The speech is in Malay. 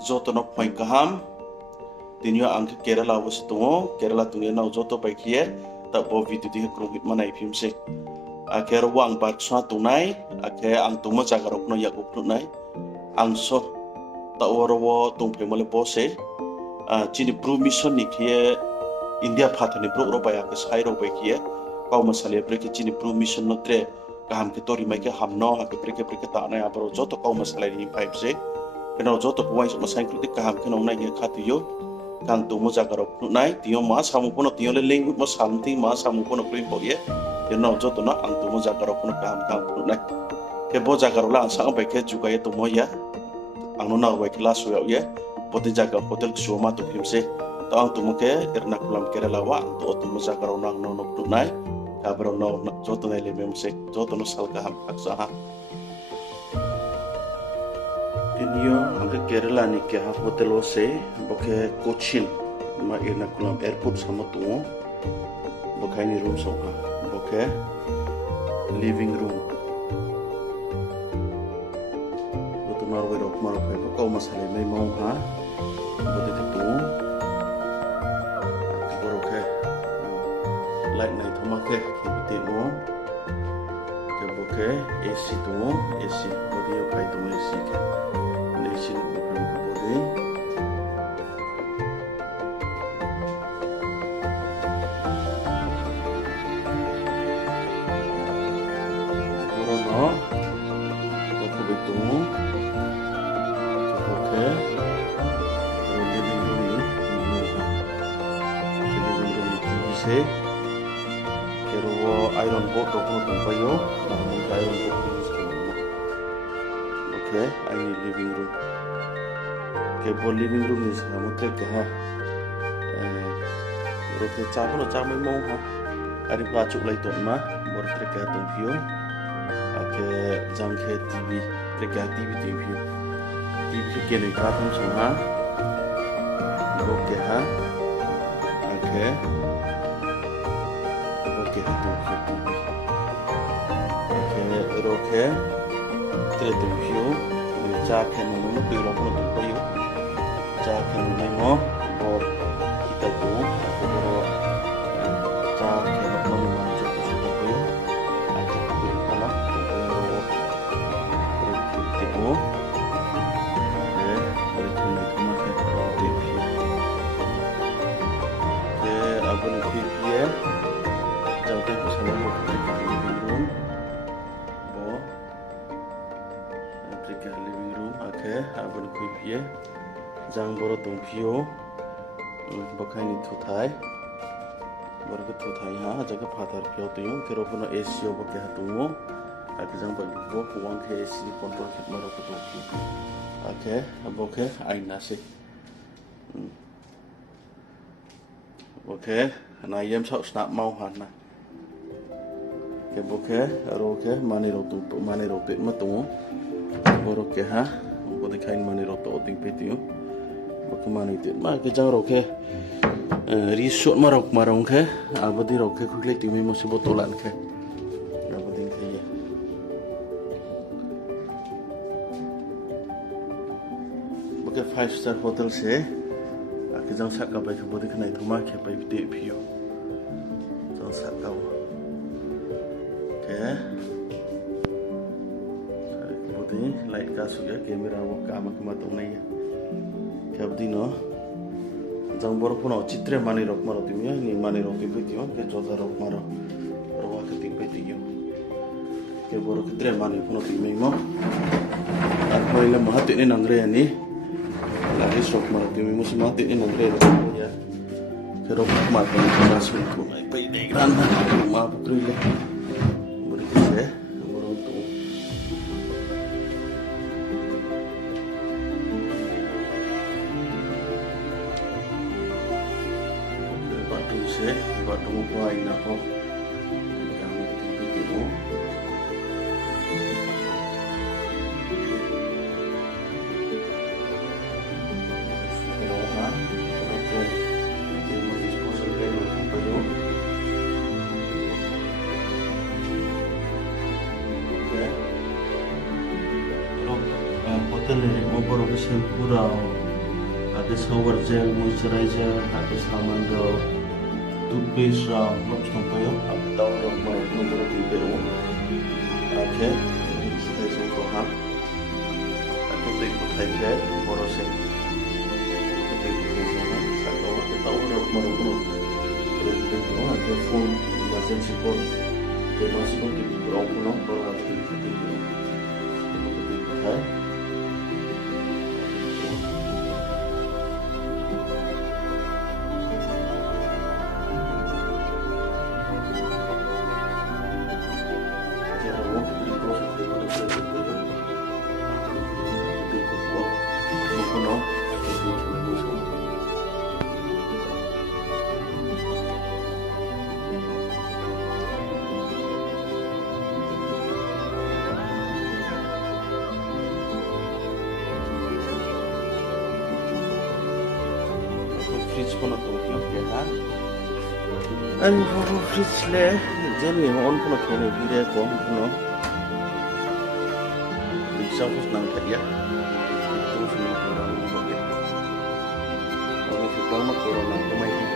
joto no poing kaham tinyo ang Kerala was tungo Kerala tungye na joto pai kie ta bo video di khaphuihma nai phim se akhe wang par swa tunai akhe ang tumo jaga rok no yakuk nai ang so ta oro tungphoi mole bose chini Bru Mission ni kie India phathar ni brouh ro baya ke sai ro bai kie kauma salai pre ke chini Bru Mission no tre kaham ke tori mai ke hamno ha ke pre ke ta na abro joto kauma salai ni pipe se kena joto puai so masai kruti kaham ke no nai ke khatiyo kang tu mo jaga rok nai tiyo ma samung kono tiyo le Leinghoihmo samti ma samung kono krim boye kena joto na ang tu mo jaga rok kono kaham kang nai ke bo jaga ro la sang bai ke juga ye tu mo ya ang no na bai kelas yo ye poti jaga hotel ksoma tu phimse to ang tu mo ke irna kulam Kerala wa ang tu mo jaga ro nang no no nai ka bro no joto nai le memse joto no sal kaham aksa ha Inyo ang Kerala ni ke hotel ose boke Cochin ma irna kulam airport sama tungo bokai ni room soka boke living room botu marwe rok marok pe kau masale mai mau ha bote tu boke light night thoma ke kibite mo ke boke AC tungo AC bodi yo pai tungo AC ke nation bukan ke bodi no aku betul oke kalau living room ni living room ni bisa kalau iron board aku nak payo iron board oke ini living room kalau living room ni sama tu ha oke cakap mai mau ha hari pacuk lagi tu mah baru terkait tu view akhe jangkhe TV terkait TV ke kene kathum sama oke ha akhe oke ha tu TV akhe roke tre tu view jakhe no no tu ro no tu payo jakhe no mai mo bor kita tu bor jakhe no no ma ju tu payo akhe khaphuihma na oh ya boleh cuma kita TV ke abang TV ya jauh tu sama kita living room bo kita living room akhe abang TV ya jang boro tongphio bakai ni thuthai boro ke thuthai ha jaga phathar pyo tiyo kero kono AC bo ke hatungo akhe jang ba bo kuang ke AC control kit maro ko to akhe aboke aina se oke na yem sok snap mau han na ke boke roke mani ro tu mani ro pe ma tu boro ke ha bo dikhai mani ro to ting pe tiyo boke mani te ma ke jang ro ke resort marok marong ke abadi ro ke khukle ti me mo se botolan ke abadi ke ye boke 5-star hotel se akhe jang sak ka bai ke bodi khnai thuma ke pai te phio jang sak ka ke bodi light ka su ya camera wo ka ma ma to nai ke abdi no jang bor phono chitre mani rok maro timi ni mani rok pe tio ke joda rok maro ro ka ting pe tio ke bor ke tre mani phono timi mo ar hoile mahate ni nangre ani lagi sok maro timi mo simate ni nangre ya ke rok ma ko na su ko mai pe de gran ma putri le bor ke se bor tu se batu mo ay na ko kami tipi mo hello ha okay di mo disposal kayo pa yo okay hotel ni mo boro kasi pura ada shower gel, moisturizer, ada samung toothpaste lop thangphoi ak tao mai nomor di bero akhe sai so ko ha akhe tei ko thai ke borose tei ko so ha sa ko tao mai ko no akhe phone emergency call ke masuk ke brouh no ko akhe tei ko thai fridge pun aku pakai kan? Ani fridge le, jadi on pun aku ni video ko, no. Bisa pun nang tadi ya. Itu semua orang pakai. Kalau kita mau korang nang, kau mai